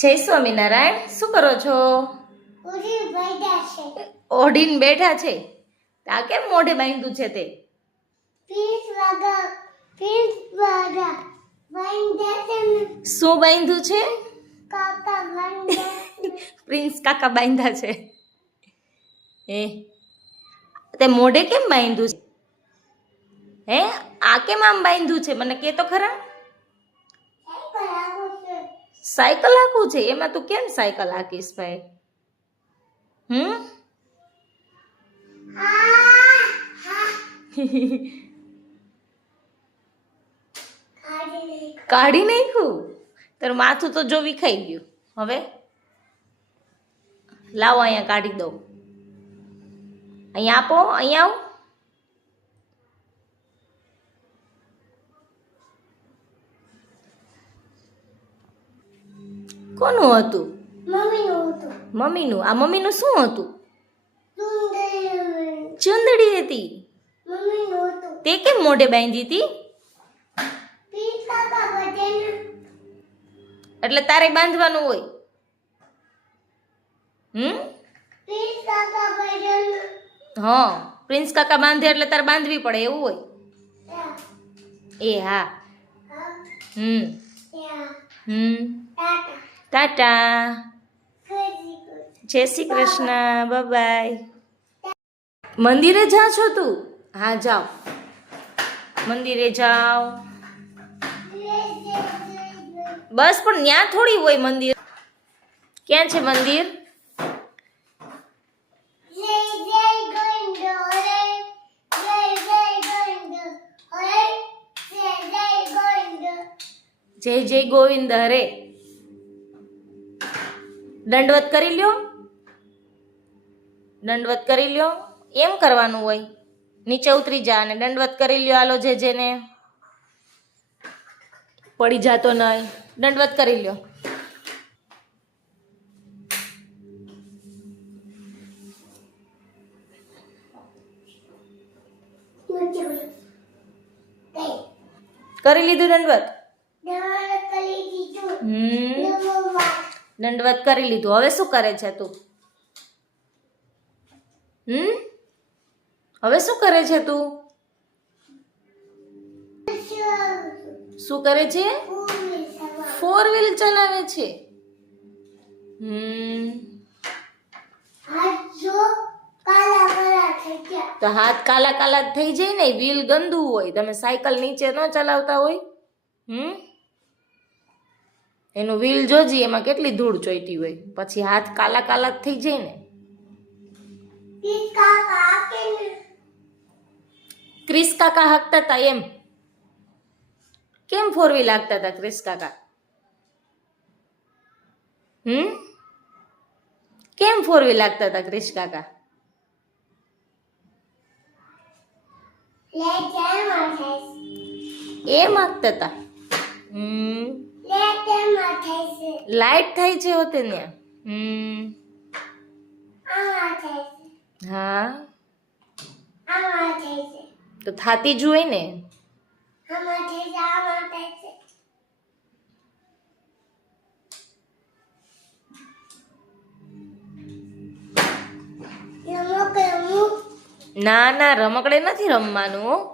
જય સ્વામિનારાયણ શું કરો છો? ઓઢીને બેઠા છે? આ કેમ મોઢે બાંધ્યું છે તે? શું બાંધ્યું છે? પ્રિન્સ કાકા બાંધ્યા છે. એ તે મોઢે કેમ બાંધ્યું છે? હે? આ કેમ આમ બાંધ્યું છે? મને કે તો ખરા? સાયકલ હાંકવું છે? એમાં તું કેમ સાયકલ હાંકીશ ભાઈ? હમ? કાઢી નાખ્યું? તારું માથું તો જો વિખાઈ ગયું. હવે? લાવો અહીંયા કાઢી દઉં. અહીંયા આપો, અહીંયા આવો. કોનું હતું? મમ્મીનું આ મમ્મીનું શું હતું? ચુંદડી. હતી. તે કેમ મોઢે બાંધી હતી? એટલે તારે બાંધવાનું હોય. હમ? હા પ્રિન્સ કાકા બાંધે એટલે તારે બાંધવી પડે એવું હોય. એ હા. હમ. હમ. ટાટા. જય શ્રી કૃષ્ણ. બાય મંદિરે જા છો તું? હા, જાઓ. મંદિરે જાઓ. બસ, પણ ત્યાં થોડી હોય મંદિર? ક્યાં છે મંદિર? જય જય ગોવિંદ હરે. દંડવત કરી લ્યો. દંડવત કરી લ્યો. એમ કરવાનું હોય. નીચે ઉતરી જા અને દંડવત કરી લ્યો આલો જે જેને. પડી જાતો નહીં દંડવત કરી લ્યો. કરી લીધું દંડવત? હમ. દંડવત કરી લીધું. હવે શું કરે છે તું? હમ? હવે શું કરે છે તું? શું કરે છે? ફોર વ્હીલ ચલાવે છે. હમ. તો હાથ કાલા કાલા થઈ જાય ને, વ્હીલ ગંદુ હોય. તમે સાયકલ નીચે ન ચલાવતા હોય. હમ? એનું વ્હીલ જોજી એમાં કેટલી ધૂળ ચોઈટી હોય? પછી હાથ કાલા કાલા થઈ જાય ને? ક્રિસ કાકા હાકતા હતા એમ? કેમ ફોર વ્હીલ હાકતા હતા ક્રિસ કાકા હમ? કેમ ફોર વ્હીલ હાકતા હતા ક્રિસ કાકા એમ હાકતા હતા હમ લાઈટ થાય છે હોતે ને. હમ. હા. તો થાતી જ હોય ને? ના ના રમકડે નથી રમવાનું